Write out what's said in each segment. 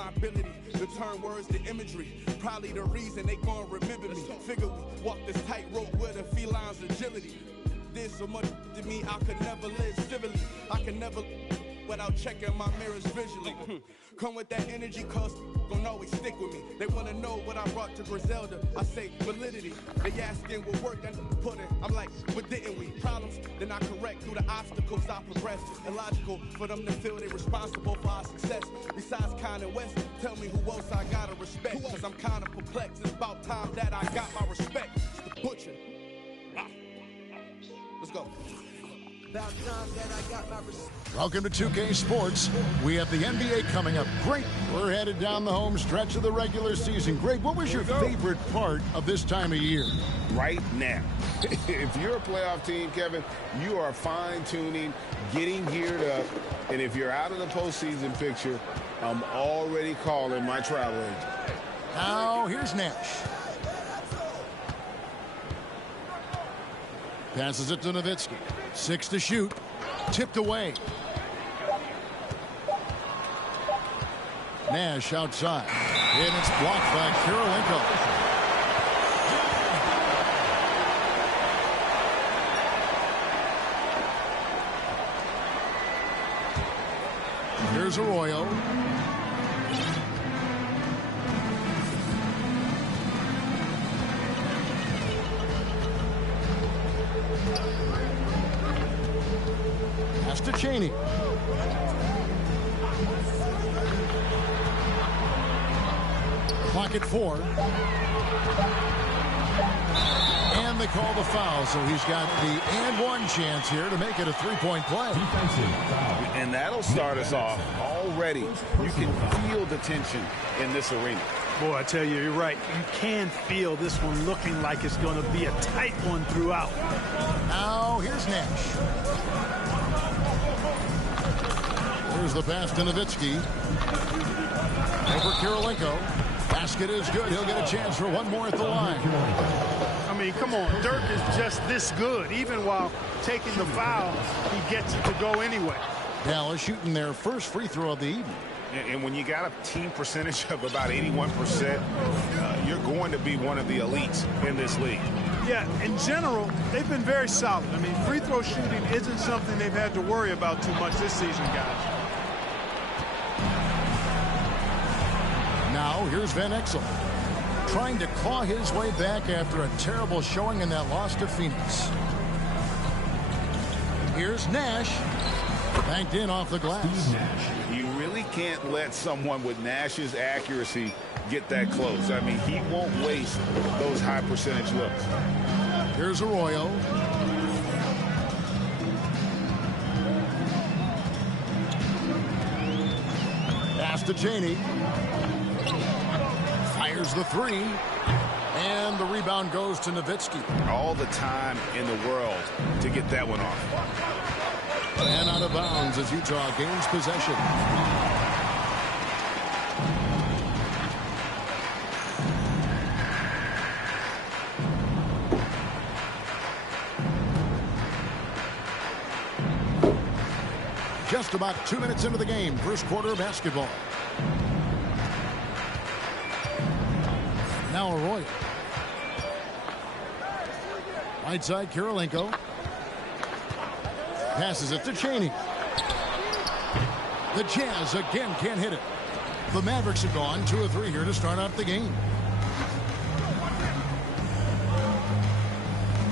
my ability to turn words to imagery. Probably the reason they gon' remember me. Figure we walk this tightrope with a feline's agility. Did so much to me I could never live civilly. I can never without checking my mirrors visually. Come with that energy, cause gon' always stick with me. They wanna know what I brought to Griselda. I say validity. They asking what work that put in. I'm like, what didn't we? Problems, then I correct through the obstacles I progress. Illogical for them to feel they responsible for our success. Besides Kanye West, tell me who else I gotta respect. Cause I'm kinda perplexed. It's about time that I got my respect. It's the Butcher. Let's go. About time that I got my respect. Welcome to 2K Sports. We have the NBA coming up. Great. We're headed down the home stretch of the regular season. Greg, what was your favorite part of this time of year? Right now. If you're a playoff team, Kevin, you are fine-tuning, getting geared up, and if you're out of the postseason picture, I'm already calling my travel agent. Now, here's Nash. Passes it to Nowitzki. 6 to shoot. Tipped away. Nash outside. And it's blocked by Kirilenko. Here's Arroyo. Pass to Cheney. Clock at 4. And they call the foul, so he's got the and one chance here to make it a three-point play. And that'll start us off already. You can feel the tension in this arena. Boy, I tell you, you're right. You can feel this one looking like it's going to be a tight one throughout. Now, here's Nash. Here's the pass to Nowitzki. Over Kirilenko. Basket is good. He'll get a chance for one more at the line. I mean, come on. Dirk is just this good. Even while taking the foul, he gets it to go anyway. Dallas shooting their first free throw of the evening. And when you got a team percentage of about 81%, you're going to be one of the elites in this league. Yeah, in general, they've been very solid. I mean, free throw shooting isn't something they've had to worry about too much this season, guys. Now, here's Van Exel. Trying to claw his way back after a terrible showing in that loss to Phoenix. Here's Nash. Banked in off the glass. You really can't let someone with Nash's accuracy get that close. I mean, he won't waste those high percentage looks. Here's Arroyo. Pass to Cheney. Fires the three. And the rebound goes to Nowitzki. All the time in the world to get that one off. And out of bounds as Utah gains possession. Just about 2 minutes into the game, first quarter of basketball. Now Arroyo. Right side, Kirilenko. Passes it to Cheney. The Jazz again can't hit it. The Mavericks have gone 2 of 3 here to start out the game.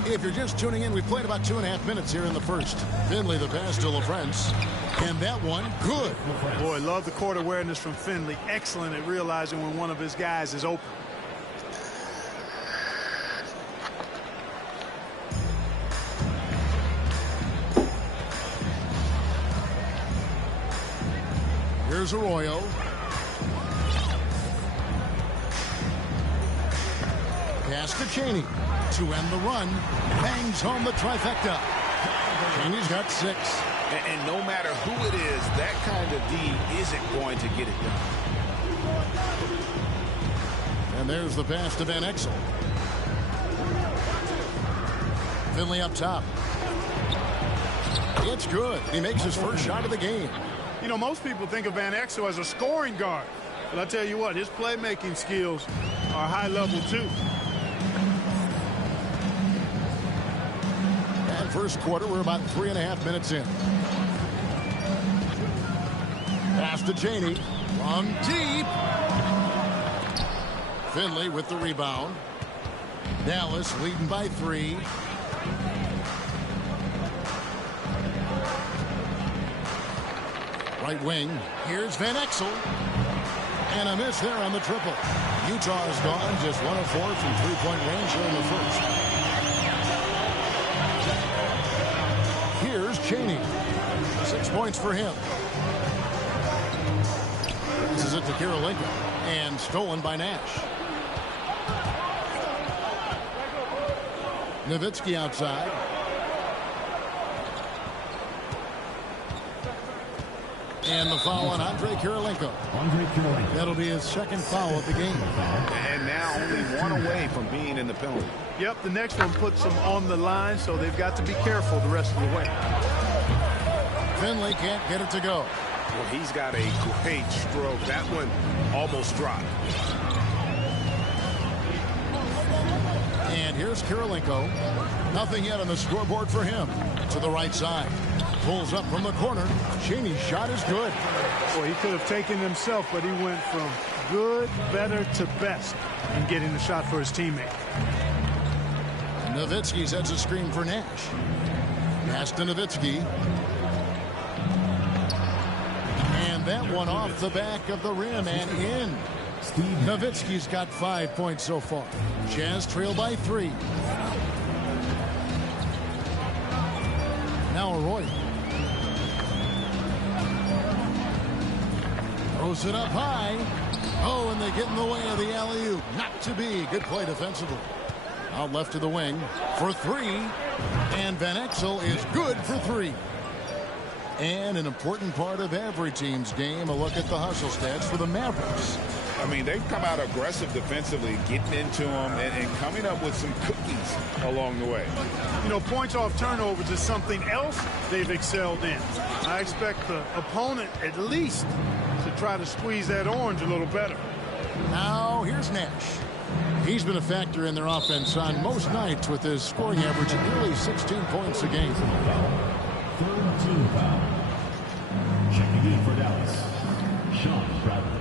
If you're just tuning in, we've played about 2.5 minutes here in the first. Finley, the pass to LaFrance. And that one, good. Boy, love the court awareness from Finley. Excellent at realizing when one of his guys is open. Here's Arroyo. Pass to Cheney. To end the run. Bangs home the trifecta. Cheney's got 6. And no matter who it is, that kind of D isn't going to get it done. And there's the pass to Van Exel. Finley up top. It's good. He makes his first shot of the game. You know, most people think of Van Exel as a scoring guard. But I tell you what, his playmaking skills are high level too. And first quarter, we're about 3.5 minutes in. Pass to Cheney from deep. Finley with the rebound. Dallas leading by 3. Right wing. Here's Van Exel. And a miss there on the triple. Utah's gone just 1 of 4 from three-point range here in the first. Here's Cheney. 6 points for him. This is it to Karolinko. And stolen by Nash. Nowitzki outside. And the foul on Andre Karolinko. That'll be his second foul of the game. And now only 1 away from being in the penalty. Yep, the next one puts them on the line, so they've got to be careful the rest of the way. Finley can't get it to go. Well, he's got a great stroke. That one almost dropped. And here's Karolinko. Nothing yet on the scoreboard for him. To the right side. Pulls up from the corner. Cheney's shot is good. Boy, he could have taken himself, but he went from good, better to best in getting the shot for his teammate. Nowitzki sets a screen for Nash. Pass to Nowitzki. And that one off the back of the rim and in. Nowitzki's got 5 points so far. Jazz trail by 3. Now Arroyo. Throws it up high. Oh, and they get in the way of the alley-oop. Not to be. Good play defensively. Out left to the wing for 3. And Van Exel is good for 3. And an important part of every team's game, a look at the hustle stats for the Mavericks. I mean, they've come out aggressive defensively, getting into them and coming up with some cookies along the way. You know, points off turnovers is something else they've excelled in. I expect the opponent at least to try to squeeze that orange a little better. Now, here's Nash. He's been a factor in their offense on most nights with his scoring average of nearly 16 points a game. 3rd team foul. Checking in for Dallas. Sean Bradley.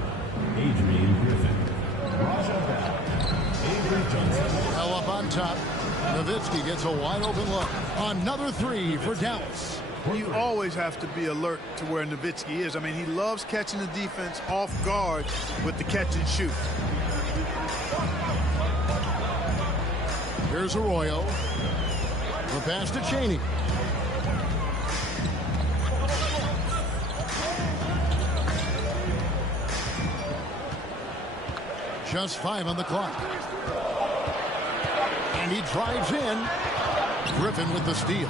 Adrian Griffin. Raja Bell. Avery Johnson. Well up on top. Nowitzki gets a wide open look. Another 3 for Dallas. You always have to be alert to where Nowitzki is. I mean, he loves catching the defense off guard with the catch and shoot. Here's Arroyo. The pass to Cheney. Just 5 on the clock. And he drives in. Griffin with the steal.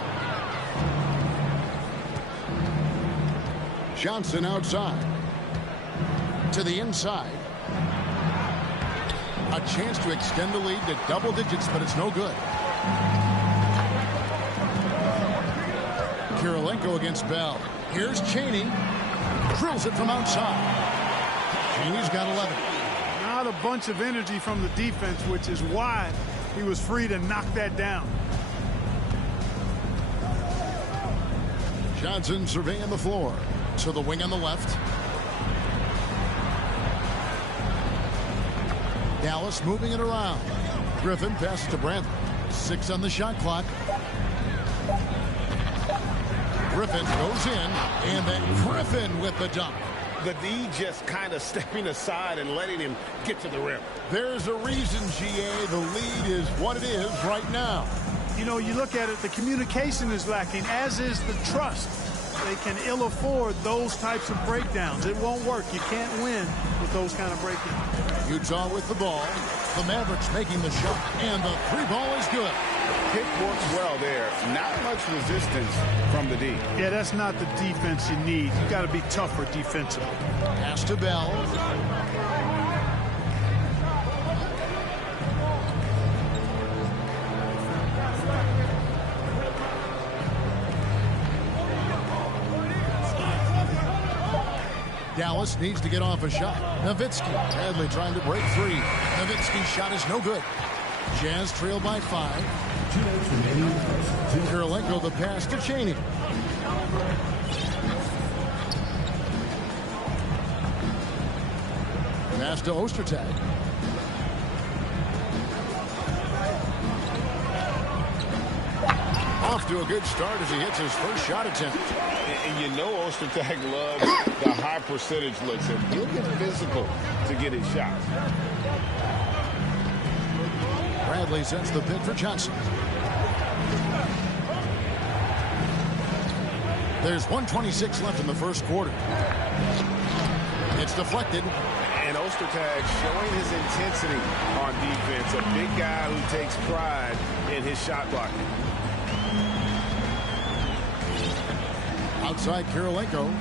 Johnson outside. To the inside. A chance to extend the lead to double digits, but it's no good. Karolinko against Bell. Here's Cheney. Drills it from outside. Cheney's got 11. Not a bunch of energy from the defense, which is why he was free to knock that down. Johnson surveying the floor. To the wing on the left. Dallas moving it around. Griffin passes to Brantley. 6 on the shot clock. Griffin goes in, and then Griffin with the dunk. The D just kind of stepping aside and letting him get to the rim. There's a reason, GA, the lead is what it is right now. You know, you look at it, the communication is lacking, as is the trust. They can ill afford those types of breakdowns. It won't work. You can't win with those kind of breakdowns. Utah with the ball. The Mavericks making the shot, and the 3 ball is good. Pick works well there. Not much resistance from the D. Yeah, that's not the defense you need. You got to be tougher defensively. Pass to Bell. Dallas needs to get off a shot. Nowitzki. Bradley trying to break free. Nowitzki's shot is no good. Jazz trail by 5. Kirilenko the pass to Chaney. Pass to Ostertag. Off to a good start as he hits his first shot attempt. And you know Ostertag loves the high percentage looks, and he'll get physical to get his shots. Bradley sets the pick for Johnson. There's 1:26 left in the first quarter. It's deflected. And Ostertag showing his intensity on defense. A big guy who takes pride in his shot blocking. Outside Kirilenko.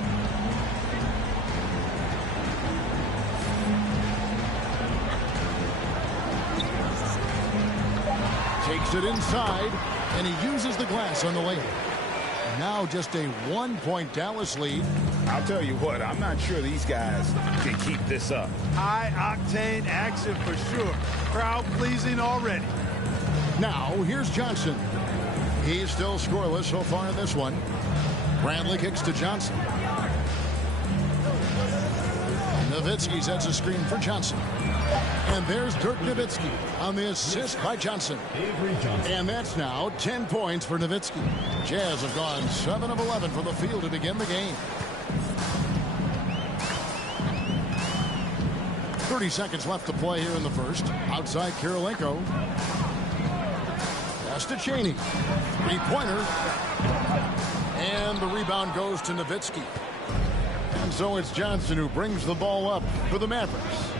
Takes it inside, and he uses the glass on the layup. Now just a 1-point Dallas lead. I'll tell you what, I'm not sure these guys can keep this up. High-octane action for sure. Crowd-pleasing already. Now, here's Johnson. He's still scoreless so far in this one. Bradley kicks to Johnson. Nowitzki sets a screen for Johnson. And there's Dirk Nowitzki on the assist by Johnson. And that's now 10 points for Nowitzki. Jazz have gone 7 of 11 from the field to begin the game. 30 seconds left to play here in the first. Outside Kirilenko. Pass to Chaney. Three-pointer. And the rebound goes to Nowitzki. And so it's Johnson who brings the ball up for the Mavericks.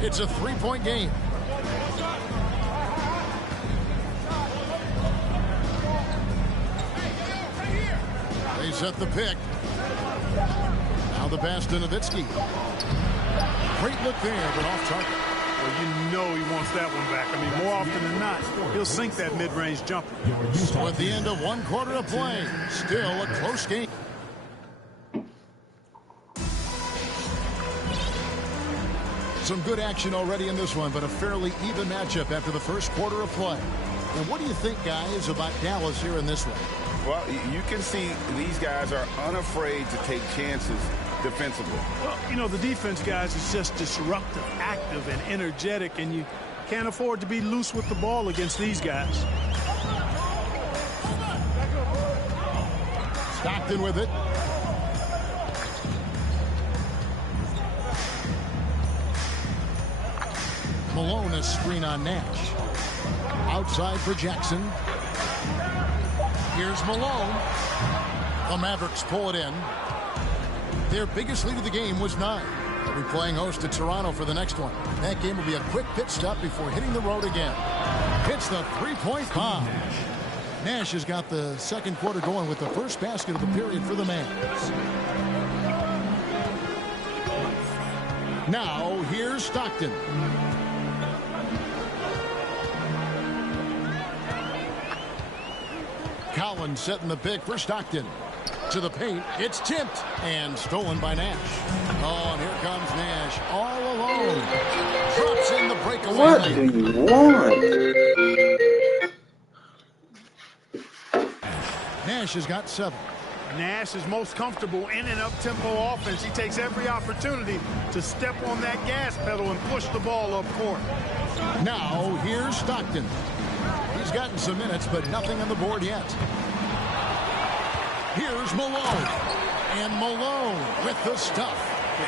It's a 3-point game. They set the pick. Now the pass to Nowitzki. Great look there, but off target. Well, you know he wants that one back. I mean, more often than not, he'll sink that mid-range jumper. So at the end of 1 quarter of play, still a close game. Some good action already in this one, but a fairly even matchup after the first quarter of play. And what do you think, guys, about Dallas here in this one? Well, you can see these guys are unafraid to take chances defensively. Well, you know, the defense, guys, is just disruptive, active, and energetic, and you can't afford to be loose with the ball against these guys. Stockton with it. Malone a screen on Nash. Outside for Jackson. Here's Malone. The Mavericks pull it in. Their biggest lead of the game was 9. They'll be playing host to Toronto for the next one. That game will be a quick pit stop before hitting the road again. Hits the three-point bomb. Nash has got the second quarter going with the first basket of the period for the Mavs. Now, here's Stockton. Collins setting the pick for Stockton. To the paint, it's tipped and stolen by Nash. Oh, and here comes Nash all alone. Drops in the breakaway. What do you want? Nash has got 7. Nash is most comfortable in an up-tempo offense. He takes every opportunity to step on that gas pedal and push the ball up court. Now, here's Stockton. He's gotten some minutes, but nothing on the board yet. Here's Malone. And Malone with the stuff.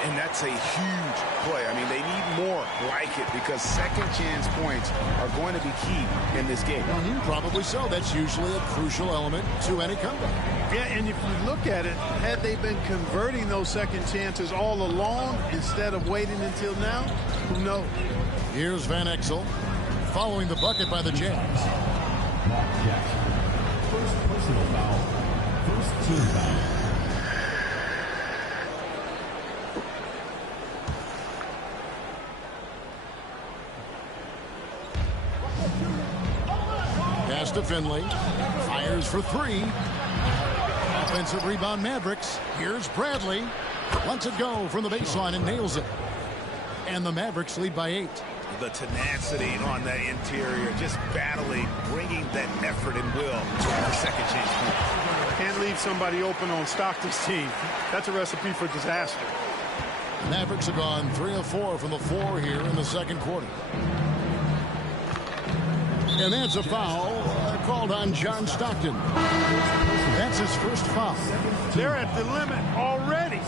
And that's a huge play. I mean, they need more like it because second chance points are going to be key in this game. Probably so. That's usually a crucial element to any comeback. Yeah, and if you look at it, had they been converting those second chances all along instead of waiting until now, who knows? Here's Van Exel following the bucket by the Jazz. First personal foul. First team foul. Pass to Finley. Fires for 3. Offensive rebound Mavericks. Here's Bradley. Lets it go from the baseline and nails it. And the Mavericks lead by 8. The tenacity on that interior, just battling, bringing that effort and will to second chance points. Can't leave somebody open on Stockton's team. That's a recipe for disaster. The Mavericks have gone 3 of 4 from the floor here in the second quarter. And that's a foul called on John Stockton. That's his first foul. They're at the limit already.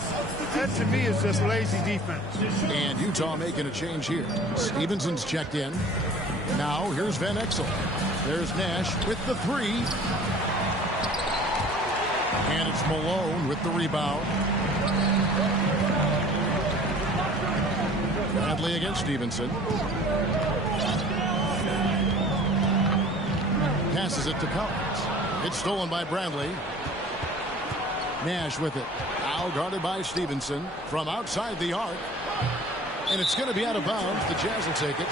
That to me is just lazy defense. And Utah making a change here. Stevenson's checked in. Now here's Van Exel. There's Nash with the 3. And it's Malone with the rebound. Bradley against Stevenson. Passes it to Collins. It's stolen by Bradley. Nash with it. Now guarded by Stevenson from outside the arc. And it's going to be out of bounds. The Jazz will take it.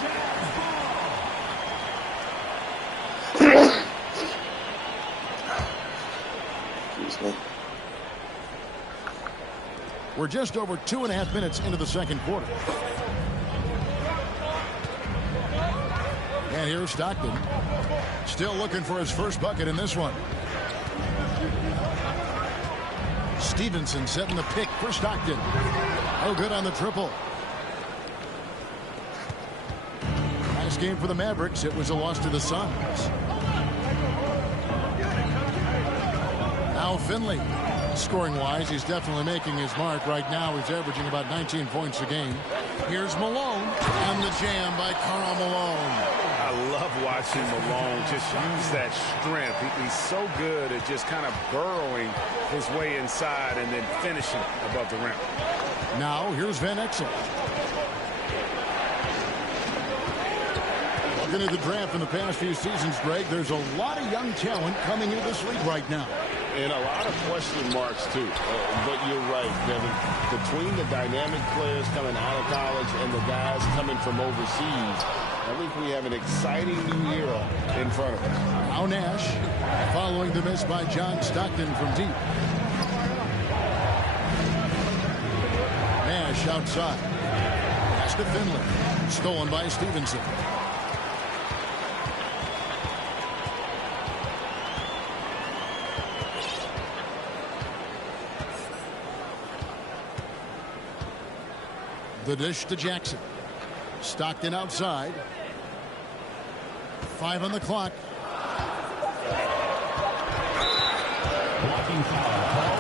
We're just over 2.5 minutes into the second quarter. And here's Stockton. Still looking for his first bucket in this one. Stevenson setting the pick for Stockton. Oh, good on the triple. Nice game for the Mavericks. It was a loss to the Suns. Now Finley. Scoring-wise, he's definitely making his mark. Right now, he's averaging about 19 points a game. Here's Malone. And the jam by Karl Malone. I love watching Malone just use that strength. He's so good at just kind of burrowing his way inside and then finishing above the rim. Now, here's Van Exel. Looking at the draft in the past few seasons, Greg, there's a lot of young talent coming into this league right now. And a lot of question marks, too. But you're right, Kevin. Between the dynamic players coming out of college and the guys coming from overseas, I think we have an exciting new era in front of us. Now Nash, following the miss by John Stockton from deep. Nash outside. Pass to Finley. Stolen by Stevenson. The dish to Jackson. Stockton outside. 5 on the clock. Blocking foul called.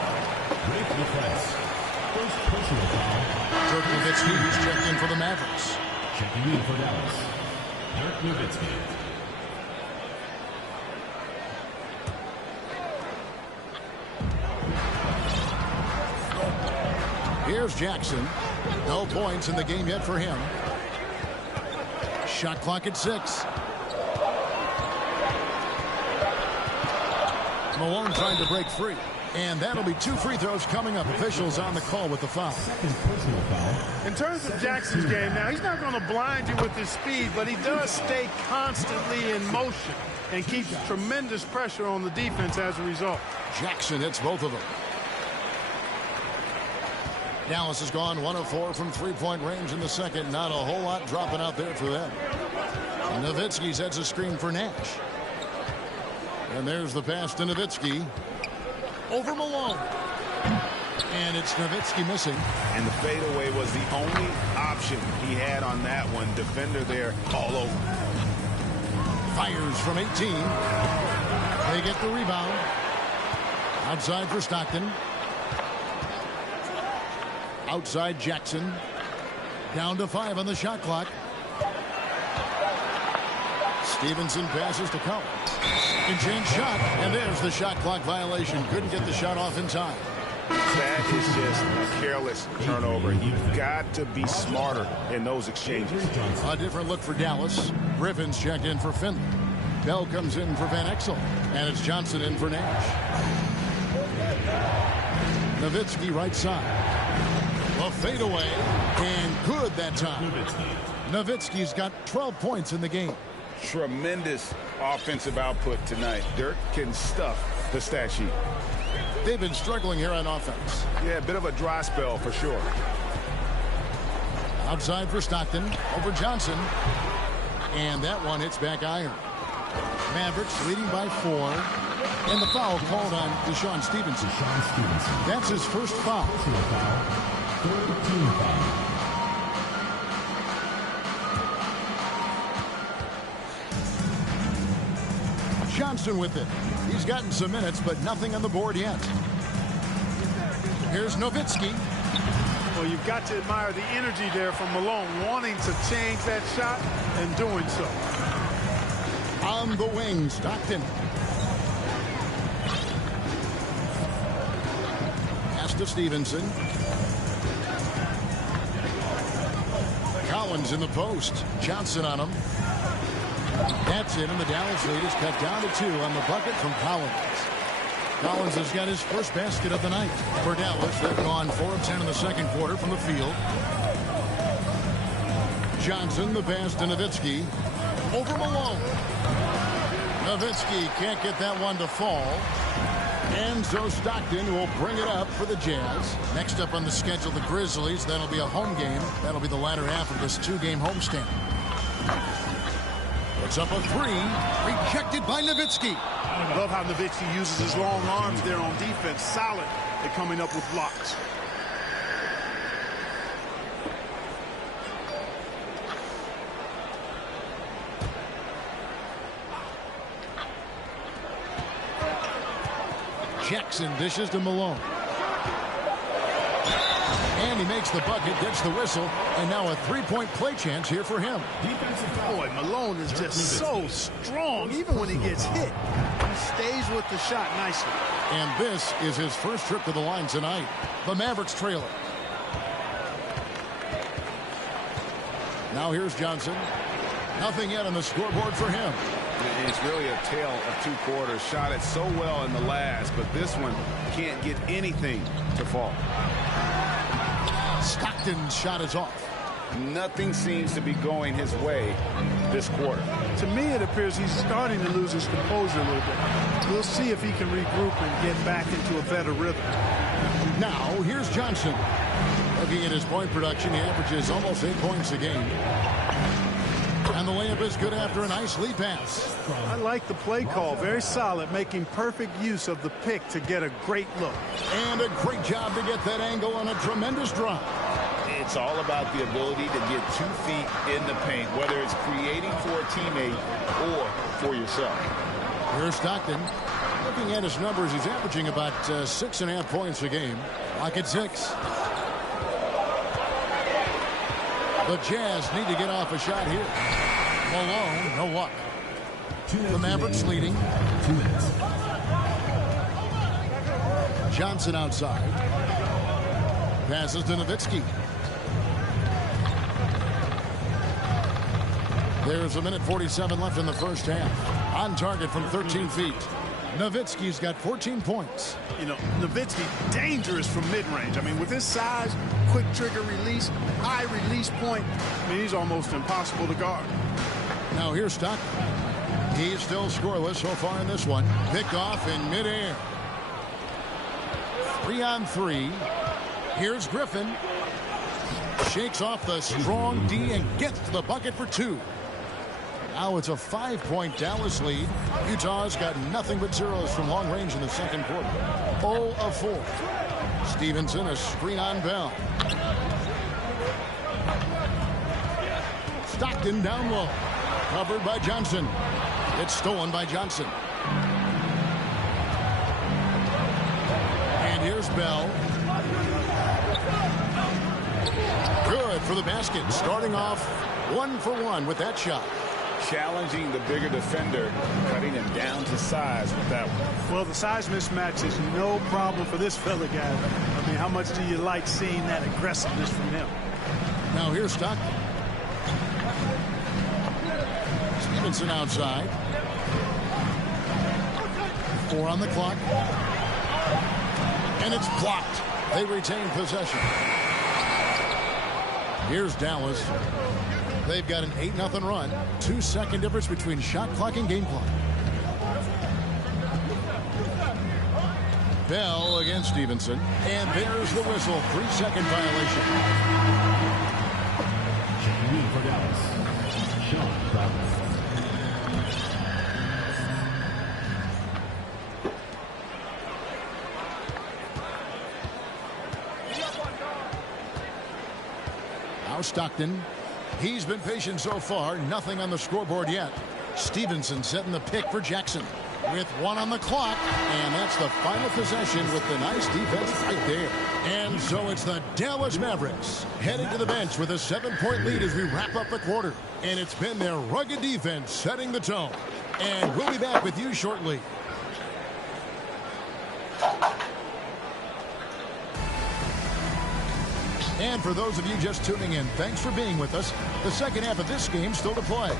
Break the press. First personal foul. Dirk Nowitzki, who's checked in for the Mavericks. Checking in for Dallas. Dirk Nowitzki. Here's Jackson. No points in the game yet for him. Shot clock at 6. Malone trying to break free. And that'll be 2 free throws coming up. Officials on the call with the foul. Second personal foul. In terms of Jackson's game, now he's not going to blind you with his speed, but he does stay constantly in motion and keeps tremendous pressure on the defense as a result. Jackson hits both of them. Dallas has gone 1 of 4 from three-point range in the second. Not a whole lot dropping out there for them. Nowitzki sets a screen for Nash. And there's the pass to Nowitzki. Over Malone. And it's Nowitzki missing. And the fadeaway was the only option he had on that one. Defender there all over. Fires from 18. They get the rebound. Outside for Stockton. Outside Jackson. Down to 5 on the shot clock. Stevenson passes to Collins. Second chance shot. And there's the shot clock violation. Couldn't get the shot off in time. That is just a careless turnover. You've got to be smarter in those exchanges. A different look for Dallas. Griffin's checked in for Finley. Bell comes in for Van Exel. And it's Johnson in for Nash. Nowitzki right side. A fadeaway, and good that time. Nowitzki's got 12 points in the game. Tremendous offensive output tonight. Dirk can stuff the stat sheet. They've been struggling here on offense. Yeah, a bit of a dry spell for sure. Outside for Stockton. Over Johnson. And that one hits back iron. Mavericks leading by 4. And the foul called on Deshaun Stevenson. That's his first foul. Third team foul. Johnson with it. He's gotten some minutes, but nothing on the board yet. Here's Nowitzki. Well, you've got to admire the energy there from Malone, wanting to change that shot and doing so. On the wing, Stockton. Pass to Stevenson. Collins in the post. Johnson on him. That's it, and the Dallas lead is cut down to 2 on the bucket from Collins. Collins has got his first basket of the night. For Dallas, they've gone 4 of 10 in the second quarter from the field. Johnson, the pass to Nowitzki. Over Malone. Nowitzki can't get that one to fall. And so Stockton will bring it up for the Jazz. Next up on the schedule, the Grizzlies. That'll be a home game. That'll be the latter half of this 2-game homestand. It's up a 3. Rejected by Nowitzki. I love how Nowitzki uses his long arms there on defense. Solid at coming up with blocks. Jackson dishes to Malone. And he makes the bucket, gets the whistle, and now a 3-point play chance here for him. Boy, Malone is just so strong, even when he gets hit. He stays with the shot nicely. And this is his first trip to the line tonight. The Mavericks trailer. Now here's Johnson. Nothing yet on the scoreboard for him. It's really a tale of 2 quarters. Shot it so well in the last, but this one can't get anything to fall. Stockton's shot is off. Nothing seems to be going his way this quarter. To me, it appears he's starting to lose his composure a little bit. We'll see if he can regroup and get back into a better rhythm. Now, here's Johnson. Looking at his point production, he averages almost 8 points a game. And the layup is good after a nice lead pass. I like the play call. Very solid, making perfect use of the pick to get a great look. And a great job to get that angle on a tremendous drop. It's all about the ability to get 2 feet in the paint, whether it's creating for a teammate or for yourself. Here's Stockton. Looking at his numbers, he's averaging about 6.5 points a game. Lock at 6. The Jazz need to get off a shot here. Malone, no luck. The Mavericks leading. 2 minutes. Johnson outside. Passes to Nowitzki. There's 1:47 left in the first half. On target from 13 feet. Nowitzki's got 14 points. You know, Nowitzki, dangerous from mid-range. I mean, with his size, quick trigger release, high release point, I mean, he's almost impossible to guard. Now here's Stockton. He's still scoreless so far in this one. Picked off in midair. 3-on-3. Here's Griffin. Shakes off the strong D and gets the bucket for 2. Now it's a 5-point Dallas lead. Utah's got nothing but zeros from long range in the second quarter. 0 of 4. Stevenson, a screen on Bell. Stockton down low. Covered by Johnson. It's stolen by Johnson. And here's Bell. Good for the basket. Starting off 1 for 1 with that shot. Challenging the bigger defender, cutting him down to size with that one. Well, the size mismatch is no problem for this fella, guys. I mean, how much do you like seeing that aggressiveness from him? Now here's Stockton. Stevenson outside. 4 on the clock. And it's blocked. They retain possession. Here's Dallas. They've got an 8-0 run. 2-second difference between shot clock and game clock. Bell against Stevenson. And there's the whistle. 3-second violation. Checking in for Dallas, Sean Crowder. Now Stockton. He's been patient so far. Nothing on the scoreboard yet. Stevenson setting the pick for Jackson. With 1 on the clock. And that's the final possession with the nice defense right there. And so it's the Dallas Mavericks heading to the bench with a 7-point lead as we wrap up the quarter. And it's been their rugged defense setting the tone. And we'll be back with you shortly. And for those of you just tuning in, thanks for being with us. The second half of this game still to play.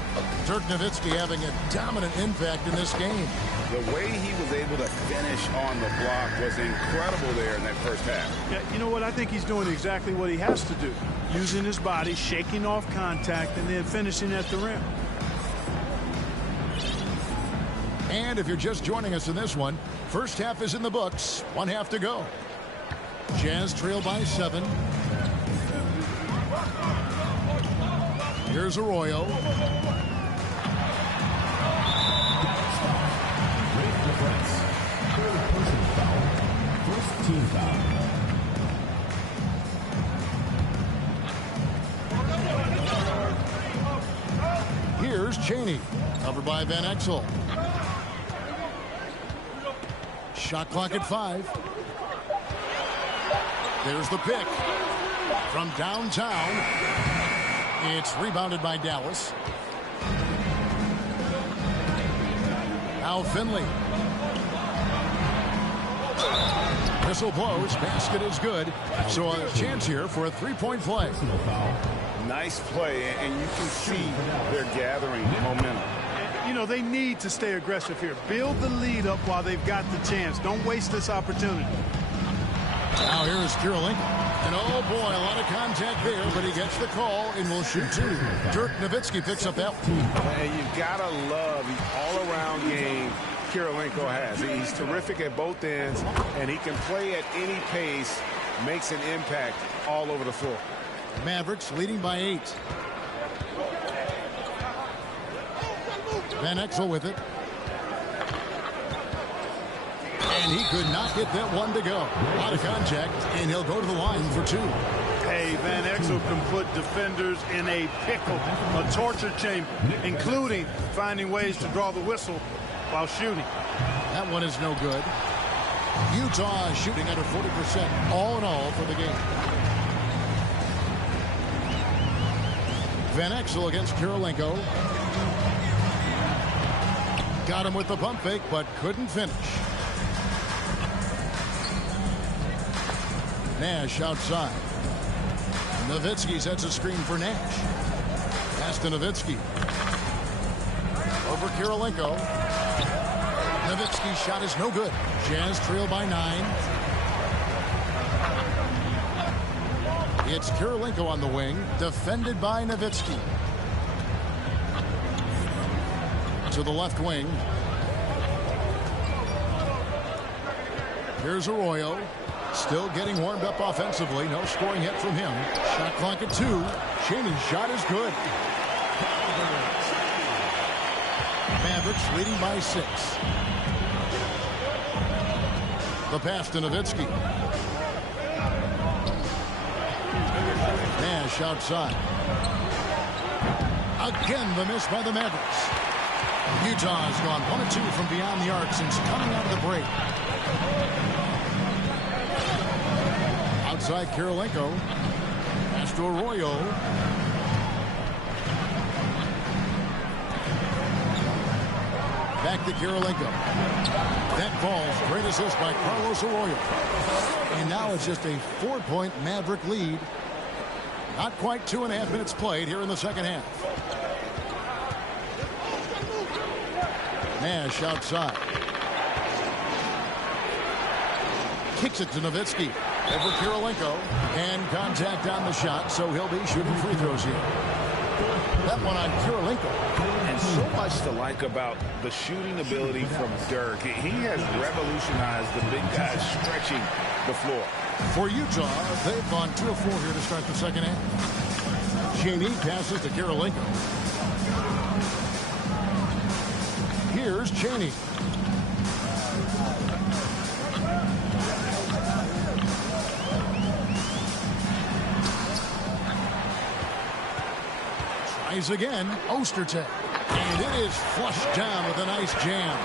Dirk Nowitzki having a dominant impact in this game. The way he was able to finish on the block was incredible there in that first half. Yeah, you know what? I think he's doing exactly what he has to do. Using his body, shaking off contact, and then finishing at the rim. And if you're just joining us in this one, first half is in the books. 1 half to go. Jazz trail by 7. Here's Arroyo. Great defense. Third personal foul. First team foul. Here's Chaney. Covered by Van Exel. Shot clock at 5. There's the pick. From downtown. It's rebounded by Dallas. Now Finley. Whistle blows. Basket is good. So a chance here for a 3-point play. Personal foul. Nice play, and you can see they're gathering momentum. You know, they need to stay aggressive here. Build the lead up while they've got the chance. Don't waste this opportunity. Now here is Kirilenko. And oh boy, a lot of contact there, but he gets the call and will shoot 2. Dirk Nowitzki picks up that one. And you've got to love the all-around game Kirilenko has. He's terrific at both ends, and he can play at any pace, makes an impact all over the floor. Mavericks leading by 8. Van Exel with it. And he could not get that one to go. Out of contact, and he'll go to the line for 2. Hey, Van Exel can put defenders in a pickle, a torture chamber, including finding ways to draw the whistle while shooting. That one is no good. Utah is shooting under 40% all in all for the game. Van Exel against Kirilenko. Got him with the pump fake, but couldn't finish. Nash outside. Nowitzki sets a screen for Nash. Pass to Nowitzki. Over Kirilenko. Nowitzki's shot is no good. Jazz trail by 9. It's Kirilenko on the wing, defended by Nowitzki. To the left wing. Here's Arroyo. Still getting warmed up offensively. No scoring yet from him. Shot clock at 2. Chaney's shot is good. Mavericks leading by 6. The pass to Nowitzki. Nash outside. Again, the miss by the Mavericks. Utah has gone 1 of 2 from beyond the arc since coming out of the break. Outside Kirilenko. Pass to Arroyo. Back to Kirilenko. That falls. Great assist by Carlos Arroyo. And now it's just a 4-point Maverick lead. Not quite 2.5 minutes played here in the second half. Nash outside. Kicks it to Nowitzki. Over Kirilenko. And contact on the shot, so he'll be shooting free throws here. That one on Kirilenko. And so much to like about the shooting ability from Dirk. He has revolutionized the big guys stretching the floor. For Utah, they've gone 2 of 4 here to start the second half. Cheney passes to Kirilenko. Here's Cheney. Tries again. Ostertag. And it is flushed down with a nice jam.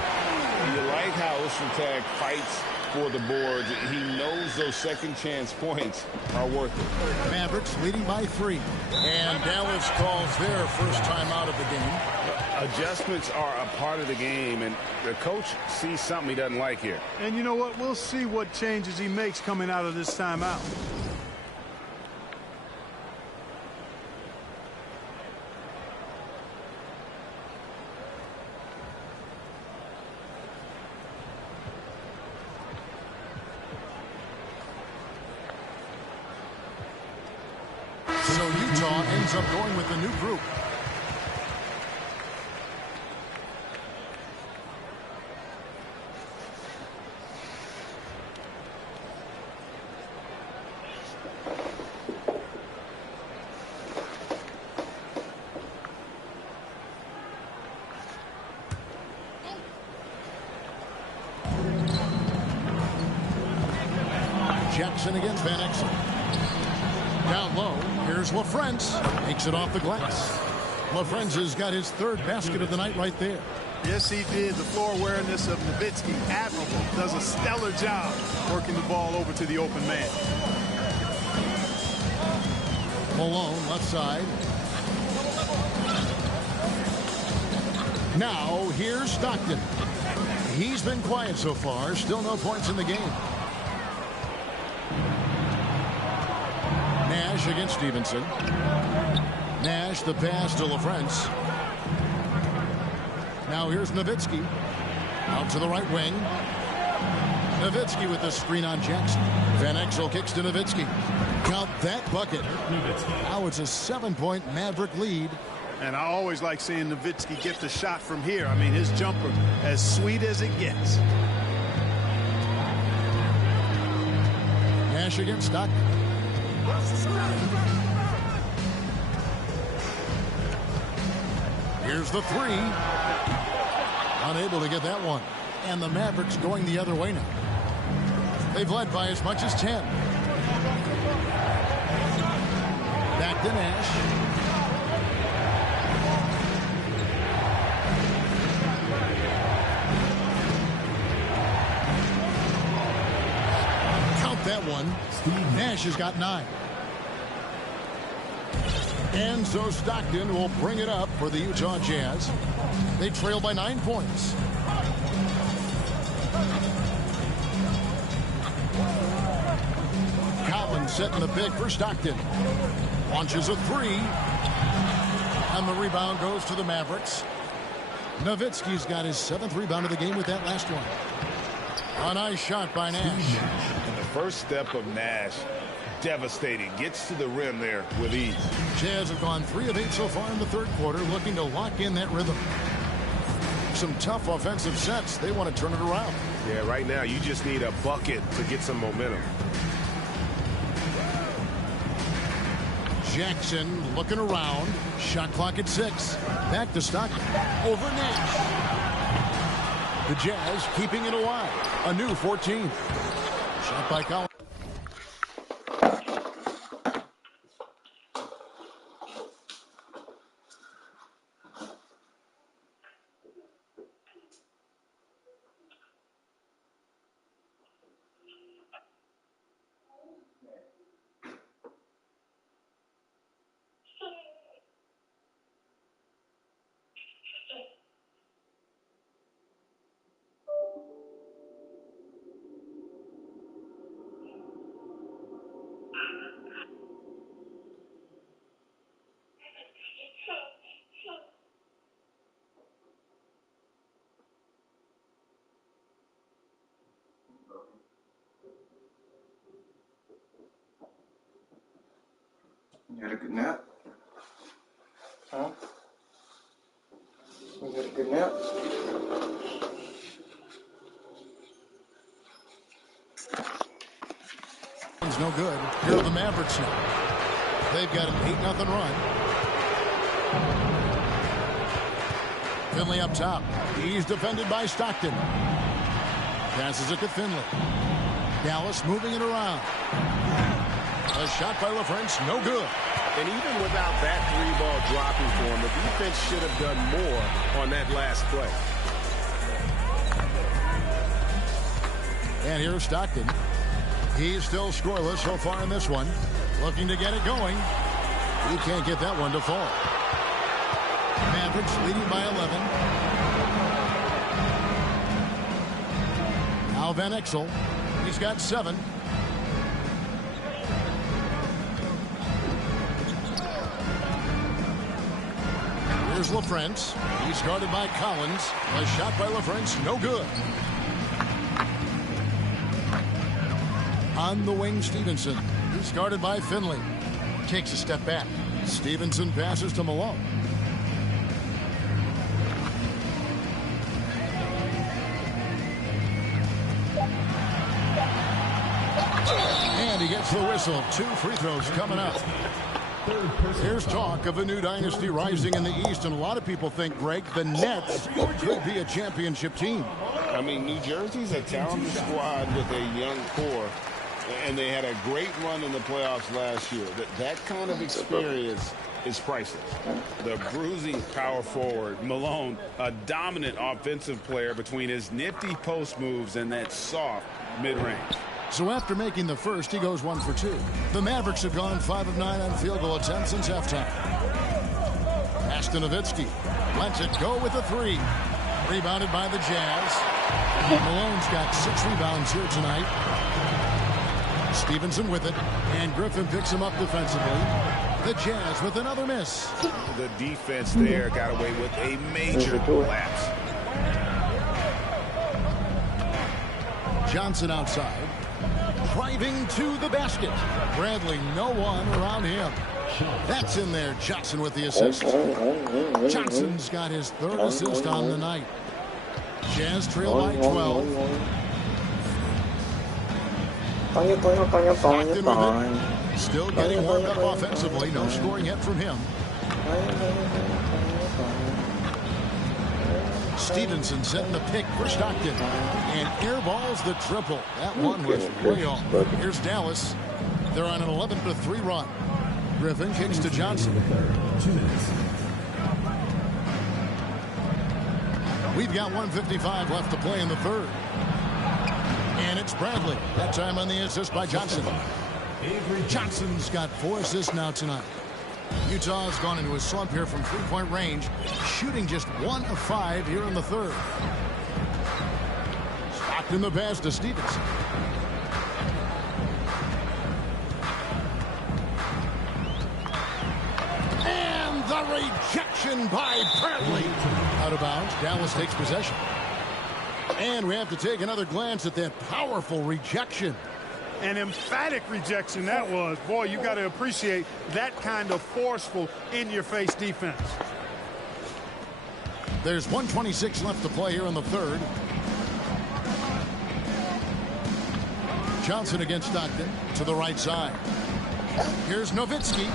You like how Ostertag fights for the boards. He knows those second chance points are worth it. Mavericks leading by 3. And Dallas calls their first time out of the game. Adjustments are a part of the game, and the coach sees something he doesn't like here. And you know what? We'll see what changes he makes coming out of this timeout. So Utah ends up going with the new group. Jackson against Van Exel. Down low, here's LaFrentz. Makes it off the glass. LaFrentz has got his 3rd basket of the night right there. Yes, he did. The floor awareness of Nowitzki, admirable. Does a stellar job working the ball over to the open man. Malone, left side. Now, here's Stockton. He's been quiet so far. Still no points in the game. Nash against Stevenson. Nash, the pass to LaFrentz. Now here's Nowitzki. Out to the right wing. Nowitzki with the screen on Jackson. Van Exel kicks to Nowitzki. Count that bucket. Now it's a 7-point Maverick lead. And I always like seeing Nowitzki get the shot from here. I mean, his jumper, as sweet as it gets. Nash against Stockton. Here's the 3. Unable to get that one. And the Mavericks going the other way now. They've led by as much as 10. Back to Nash. Count that one. Nash has got 9. And so Stockton will bring it up for the Utah Jazz. They trail by 9 points. Collins setting the pick for Stockton. Launches a 3. And the rebound goes to the Mavericks. Nowitzki's got his 7th rebound of the game with that last one. A nice shot by Nash. And the first step of Nash, devastating. Gets to the rim there with ease. Jazz have gone 3 of 8 so far in the 3rd quarter, looking to lock in that rhythm. Some tough offensive sets. They want to turn it around. Yeah, right now you just need a bucket to get some momentum. Jackson looking around. Shot clock at 6. Back to Stockton. Over Nash. The Jazz keeping it alive. A new 14. Shot by Collins. You had a good nap? Huh? It's no good. Here are the Mavericks now. They've got an 8-0 run. Finley up top. He's defended by Stockton. Passes it to Finley. Dallas moving it around. A shot by LaFrance, no good. And even without that three-ball dropping for him, the defense should have done more on that last play. And here's Stockton. He's still scoreless so far in this one. Looking to get it going. He can't get that one to fall. Mavericks leading by 11. Now Van Exel. He's got 7. Here's LaFrance. He's guarded by Collins. A shot by LaFrance, no good. On the wing, Stevenson. He's guarded by Finley. Takes a step back. Stevenson passes to Malone. And he gets the whistle. 2 free throws coming up. Here's talk of a new dynasty rising in the East, and a lot of people think, Greg, the Nets could be a championship team. I mean, New Jersey's a talented squad with a young core, and they had a great run in the playoffs last year. That kind of experience is priceless. The bruising power forward, Malone, a dominant offensive player between his nifty post moves and that soft mid-range. So after making the first, he goes 1 for 2. The Mavericks have gone 5 of 9 on field goal attempts since halftime. Pass to Nowitzki. Lets it go with a 3. Rebounded by the Jazz. Malone's got 6 rebounds here tonight. Stevenson with it. And Griffin picks him up defensively. The Jazz with another miss. The defense there got away with a major collapse. Johnson outside. Driving to the basket. Bradley, no one around him. That's in there. Johnson with the assist. Johnson's got his 3rd assist on the night. Jazz trail by 12. Stockton with it. Still getting warmed up offensively. No scoring yet from him. Stevenson setting the pick for Stockton. And airballs the triple. That one was way off. Here's Dallas. They're on an 11-3 run. Griffin kicks to Johnson. 2 minutes. We've got 1:55 left to play in the 3rd. And it's Bradley. That time on the assist by Johnson. Johnson's got 4 assists now tonight. Utah's gone into a slump here from 3-point range, shooting just 1 of 5 here in the 3rd. Stockton the pass to Stevenson. And the rejection by Bradley. Out of bounds. Dallas takes possession. And we have to take another glance at that powerful rejection. An emphatic rejection that was. Boy, you got to appreciate that kind of forceful, in-your-face defense. There's 1:26 left to play here in the 3rd. Johnson against Stockton to the right side. Here's Nowitzki.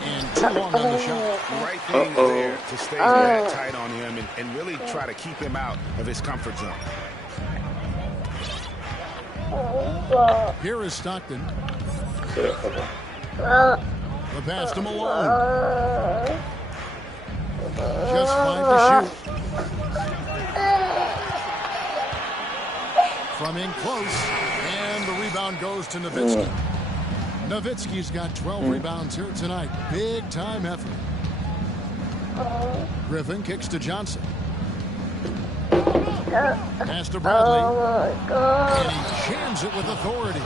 And too long on the shot. Right thing there to stay that tight on him and really try to keep him out of his comfort zone. Here is Stockton. The pass to Malone. Just 5 to shoot. From in close. And the rebound goes to Nowitzki. Nowitzki's got 12 rebounds here tonight. Big time effort. Griffin kicks to Johnson. Pass to Bradley. And he jams it with authority.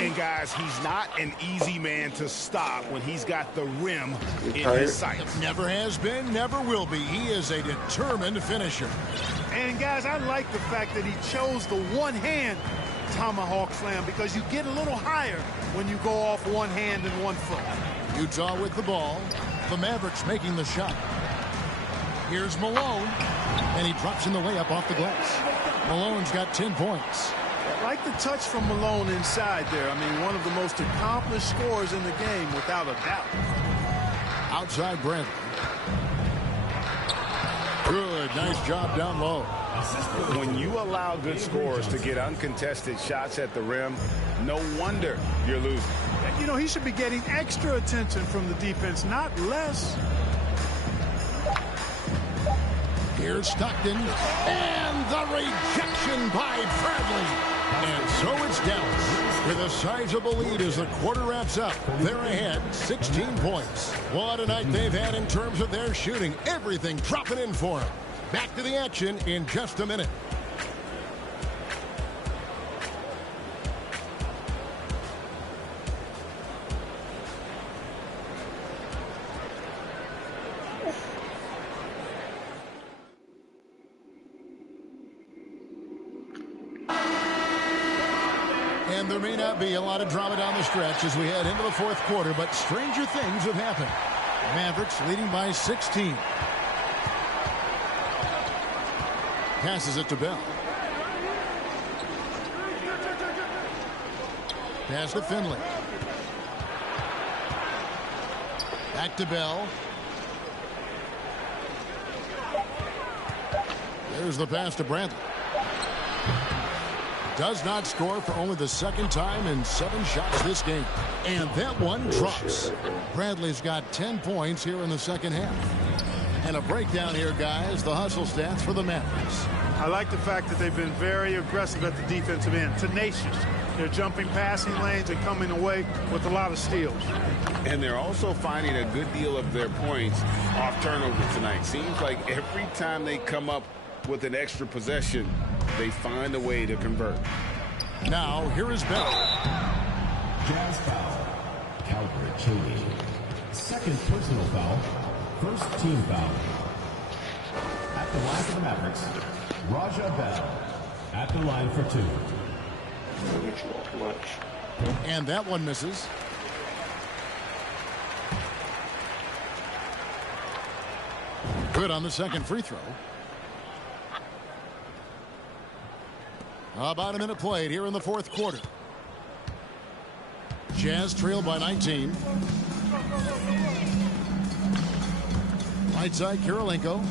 And guys, he's not an easy man to stop when he's got the rim in his sights. Never has been, never will be. He is a determined finisher. And guys, I like the fact that he chose the one hand tomahawk slam because you get a little higher when you go off one hand and one foot. Utah with the ball. The Mavericks making the shot. Here's Malone, and he drops in the layup off the glass. Malone's got 10 points. I like the touch from Malone inside there. I mean, one of the most accomplished scorers in the game, without a doubt. Outside Bradley. Good, nice job down low. When you allow good scorers to get uncontested shots at the rim, no wonder you're losing. You know, he should be getting extra attention from the defense, not less. Here's Stockton, and the rejection by Bradley. And so it's Dallas with a sizable lead as the quarter wraps up. They're ahead 16 points. What a night they've had in terms of their shooting. Everything dropping in for them. Back to the action in just a minute. And there may not be a lot of drama down the stretch as we head into the fourth quarter, but stranger things have happened. Mavericks leading by 16. Passes it to Bell. Pass to Finley. Back to Bell. There's the pass to Bradley. Does not score for only the second time in 7 shots this game. And that one drops. Bradley's got 10 points here in the second half. And a breakdown here, guys. The hustle stats for the Mavericks. I like the fact that they've been very aggressive at the defensive end. Tenacious. They're jumping passing lanes and coming away with a lot of steals. And they're also finding a good deal of their points off turnover tonight. Seems like every time they come up with an extra possession, they find a way to convert. Now, here is Bell. Jazz foul. Calvert Cheney. Second personal foul. First team foul. At the line for the Mavericks, Raja Bell. At the line for 2. And that one misses. Good on the second free throw. About a minute played here in the fourth quarter. Jazz trail by 19. Right side, Kirilenko.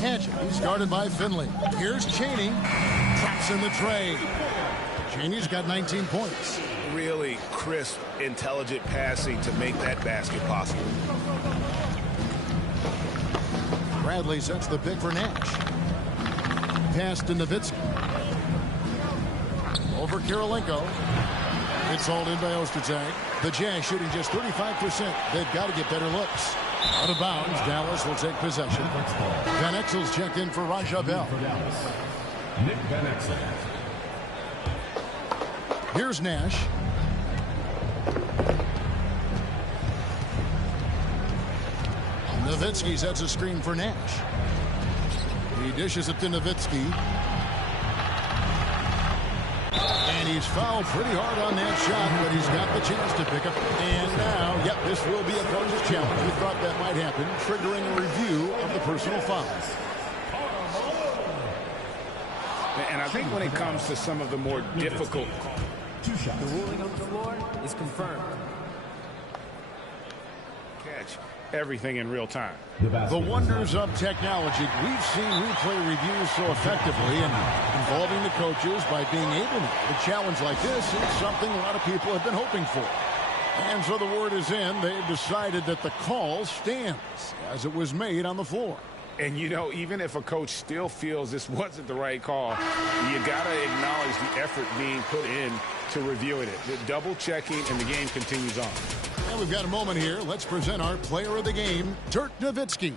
Hatchet, he's guarded by Finley. Here's Cheney. Drops in the tray. Cheney's got 19 points. Really crisp, intelligent passing to make that basket possible. Bradley sets the pick for Nash. Pass to Nowitzki. Over Kirilenko. It's hauled in by Ostertag. The Jazz shooting just 35%. They've got to get better looks. Out of bounds, Dallas will take possession. Van Exel's checked in for Raja Bell. Nick Van Exel. Here's Nash. Nowitzki sets a screen for Nash. He dishes it to Nowitzki. And he's fouled pretty hard on that shot, but he's got the chance to pick up. And now, yep, this will be a coach's challenge. We thought that might happen, triggering a review of the personal fouls. And I think when it comes to some of the more difficult... 2 shots. The ruling on the floor is confirmed. Catch everything in real time. The wonders of technology. We've seen replay reviews so effectively and involving the coaches by being able to. A challenge like this is something a lot of people have been hoping for. And so the word is in. They've decided that the call stands as it was made on the floor. And, you know, even if a coach still feels this wasn't the right call, you got to acknowledge the effort being put in to reviewing it. The double checking, and the game continues on. And we've got a moment here. Let's present our player of the game, Dirk Nowitzki.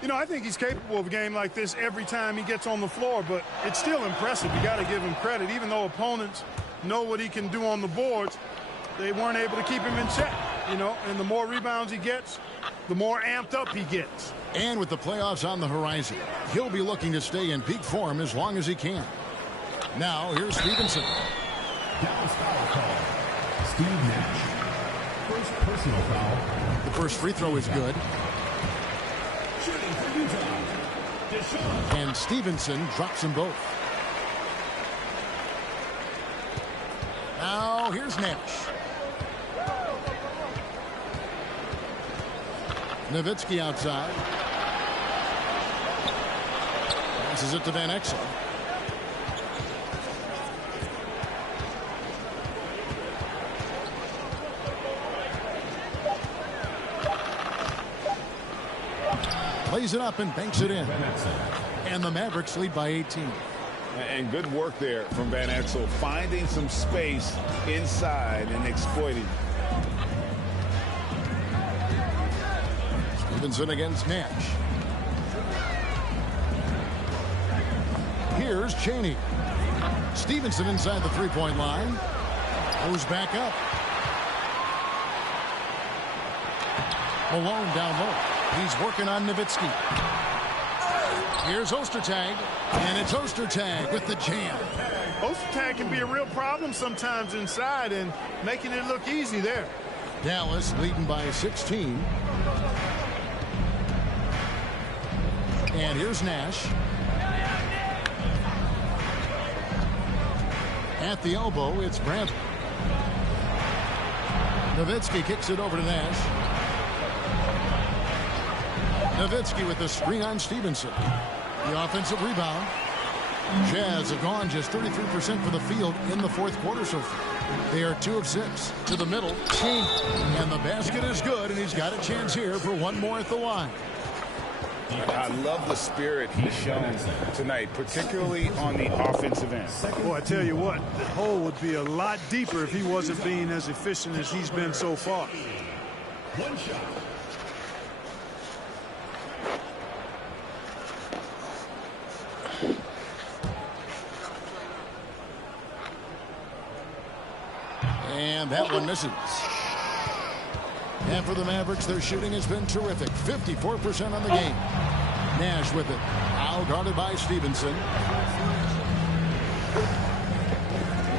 You know, I think he's capable of a game like this every time he gets on the floor, but it's still impressive. You got to give him credit. Even though opponents know what he can do on the boards, they weren't able to keep him in check. you know, and the more rebounds he gets, the more amped up he gets. And with the playoffs on the horizon, he'll be looking to stay in peak form as long as he can. Now, here's Stevenson. Dallas foul call. Steve Nash. First personal foul. The first free throw is good. Shooting for Utah. Deshaun. And Stevenson drops them both. Now, here's Nash. Nowitzki outside. Passes it to Van Exel. Plays it up and banks it in. And the Mavericks lead by 18. And good work there from Van Exel, finding some space inside and exploiting. Stevenson against Nash. Here's Chaney. Stevenson inside the three-point line. Goes back up. Malone down low. He's working on Nowitzki. Here's Ostertag, and it's Ostertag with the jam. Ostertag can be a real problem sometimes inside and making it look easy there. Dallas leading by 16. And here's Nash. At the elbow, it's Brandt. Nowitzki kicks it over to Nash. Nowitzki with the screen on Stevenson. The offensive rebound. Jazz have gone just 33% for the field in the fourth quarter so far. They are 2 of 6. To the middle, Chaney. And the basket is good, and he's got a chance here for one more at the line. I love the spirit he's shown tonight, particularly on the offensive end. Boy, I tell you what, the hole would be a lot deeper if he wasn't being as efficient as he's been so far. One shot. And that one misses. And for the Mavericks, their shooting has been terrific. 54% on the game. Nash with it. Now guarded by Stevenson.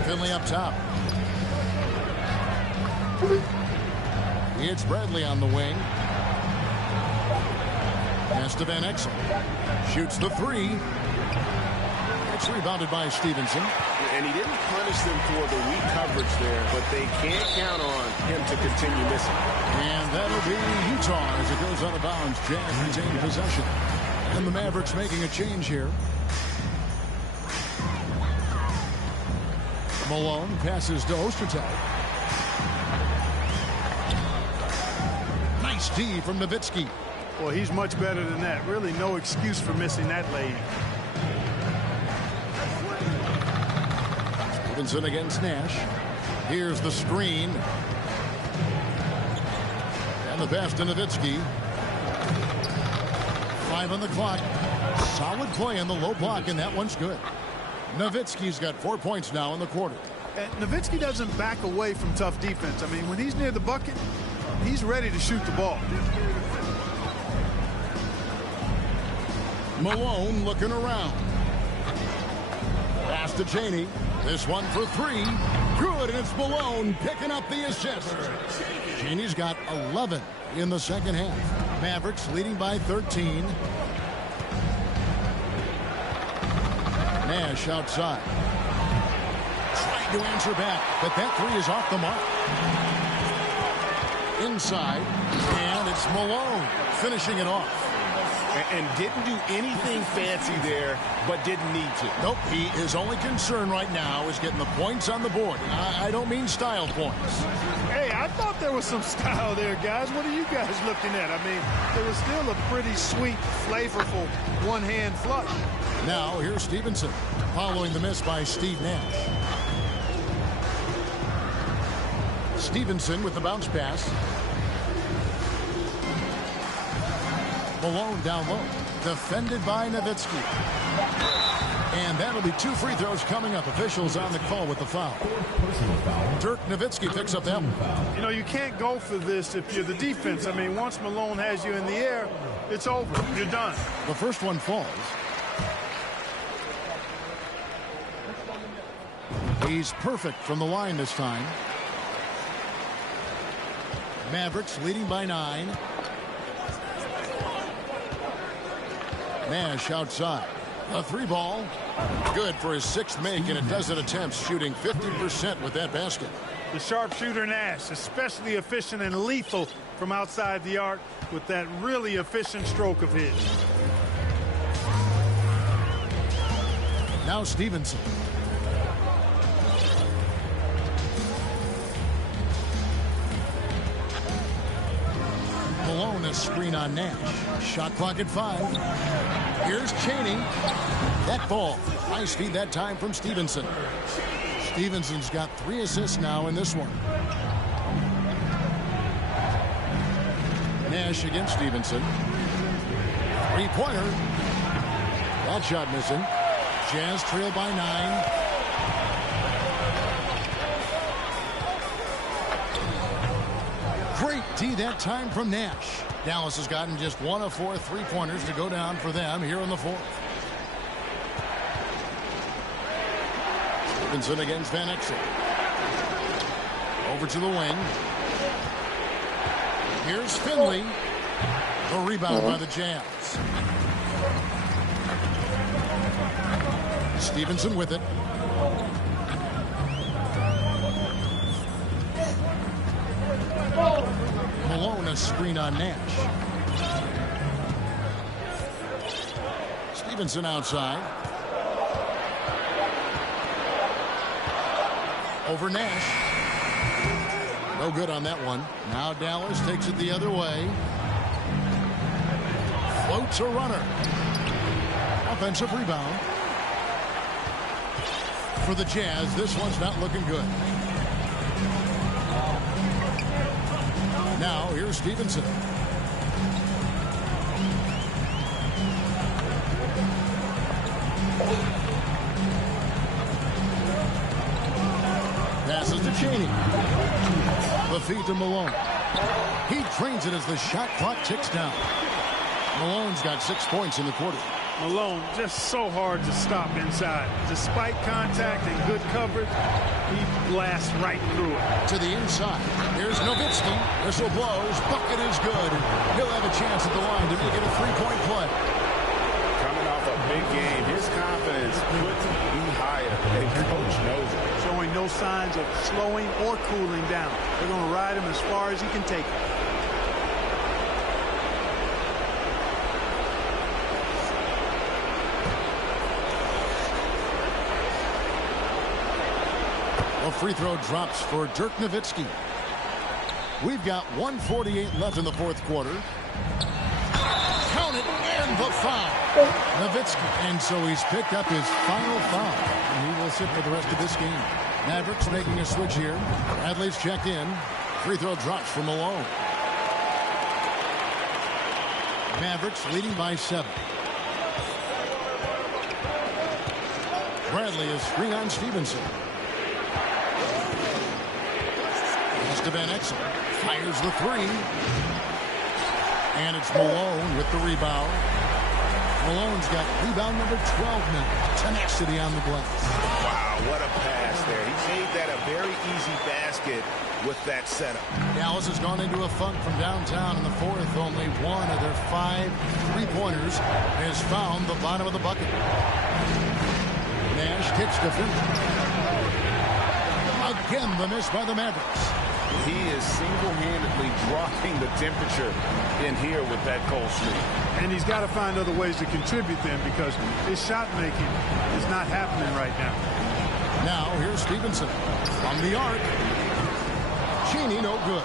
Finley up top. It's Bradley on the wing. Pass to Van Exel. Shoots the three. It's rebounded by Stevenson. And he didn't punish them for the weak coverage there, but they can't count on him to continue missing. And that'll be Utah as it goes out of bounds. Jazz retain possession. And the Mavericks making a change here. Malone passes to Ostertag. Nice D from Nowitzki. Well, he's much better than that. Really no excuse for missing that lane. Stevenson against Nash. Here's the screen. And the pass to Nowitzki. 5 on the clock. Solid play in the low block, and that one's good. Nowitzki's got 4 points now in the quarter. And Nowitzki doesn't back away from tough defense. I mean, when he's near the bucket, he's ready to shoot the ball. Malone looking around. Pass to Chaney. This one for 3. Good, and it's Malone picking up the assist. Chaney's got 11 in the second half. Mavericks leading by 13. Nash outside. Trying to answer back, but that 3 is off the mark. Inside, and it's Malone finishing it off. And didn't do anything fancy there, but didn't need to. Nope, his only concern right now is getting the points on the board. I don't mean style points. Hey, I thought there was some style there, guys. What are you guys looking at? I mean, there was still a pretty sweet, flavorful one-hand flush. Now, here's Stevenson, following the miss by Steve Nash. Stevenson with the bounce pass. Malone down low. Defended by Nowitzki. And that'll be 2 free throws coming up. Officials on the call with the foul. Personal foul. Dirk Nowitzki picks up that one. You know, you can't go for this if you're the defense. I mean, once Malone has you in the air, it's over. You're done. The first one falls. He's perfect from the line this time. Mavericks leading by 9. Nash outside. A 3 ball. Good for his 6th make and a dozen attempts, shooting 50% with that basket. The sharpshooter Nash, especially efficient and lethal from outside the arc with that really efficient stroke of his. Now Stevenson. Malone, a screen on Nash. Shot clock at 5. Here's Chaney. That ball. High speed that time from Stevenson. Stevenson's got 3 assists now in this one. Nash against Stevenson. 3-pointer. That shot missing. Jazz trail by 9. Great D that time from Nash. Dallas has gotten just 1 of 4 3-pointers to go down for them here in the 4th. Stevenson against Van Exel. Over to the wing. Here's Finley. The rebound by the Jazz. Stevenson with it. Malone, a screen on Nash. Stevenson outside. Over Nash. No good on that one. Now Dallas takes it the other way. Floats a runner. Offensive rebound. For the Jazz, this one's not looking good. Now, here's Stevenson. Passes to Chaney. The feed to Malone. He drains it as the shot clock ticks down. Malone's got 6 points in the quarter. Malone just so hard to stop inside. Despite contact and good coverage, he blasts right through it. To the inside. Here's Nowitzki. Whistle blows. Bucket is good. He'll have a chance at the line to make it a 3-point play. Coming off a big game, his confidence couldn't be higher. And coach knows it. Showing no signs of slowing or cooling down. They're going to ride him as far as he can take it. A free throw drops for Dirk Nowitzki. We've got 1:48 left in the 4th quarter. Count it, and the foul. Nowitzki, and so he's picked up his final foul, and he will sit for the rest of this game. Mavericks making a switch here. Bradley's checked in. Free throw drops for Malone. Mavericks leading by 7. Bradley is screen on Stevenson. To Van Exel. Fires the 3. And it's Malone with the rebound. Malone's got rebound number 12 now. Tenacity on the glass. Wow, what a pass there. He made that a very easy basket with that setup. Dallas has gone into a funk from downtown in the 4th. Only 1 of their 5 3-pointers has found the bottom of the bucket. Nash kicks to Finley. Again, the miss by the Mavericks. He is single-handedly dropping the temperature in here with that cold streak. And he's got to find other ways to contribute then because his shot making is not happening right now. Now here's Stevenson from the arc. Chaney, no good.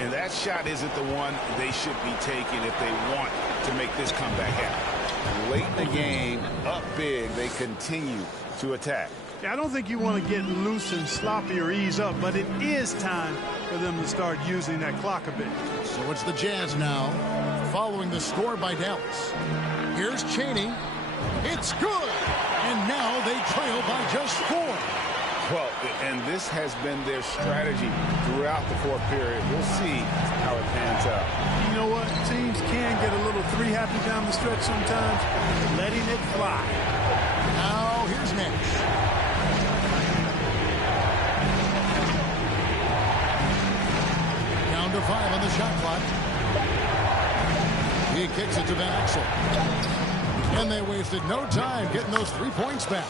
And that shot isn't the one they should be taking if they want to make this comeback happen. Late in the game, up big, they continue to attack. I don't think you want to get loose and sloppy or ease up, but it is time for them to start using that clock a bit. So it's the Jazz now, following the score by Dallas. Here's Chaney. It's good. And now they trail by just 4. Well, and this has been their strategy throughout the fourth period. We'll see how it pans out. You know what? Teams can get a little three-happy down the stretch sometimes, letting it fly. Now here's Nash. Down to 5 on the shot clock. He kicks it to Van Exel. And they wasted no time getting those 3 points back.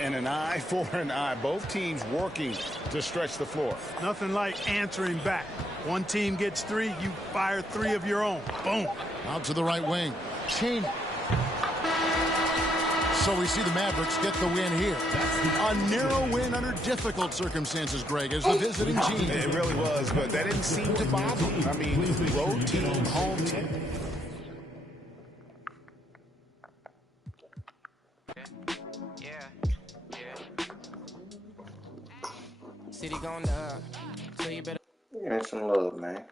And an eye for an eye. Both teams working to stretch the floor. Nothing like answering back. One team gets 3, you fire 3 of your own. Boom. Out to the right wing. Cheney. So we see the Mavericks get the win here. A narrow win under difficult circumstances, Greg, as the visiting team. It really was, but that didn't seem to bother them. I mean, road team, home team. City going up, so you better. Give me some love, man.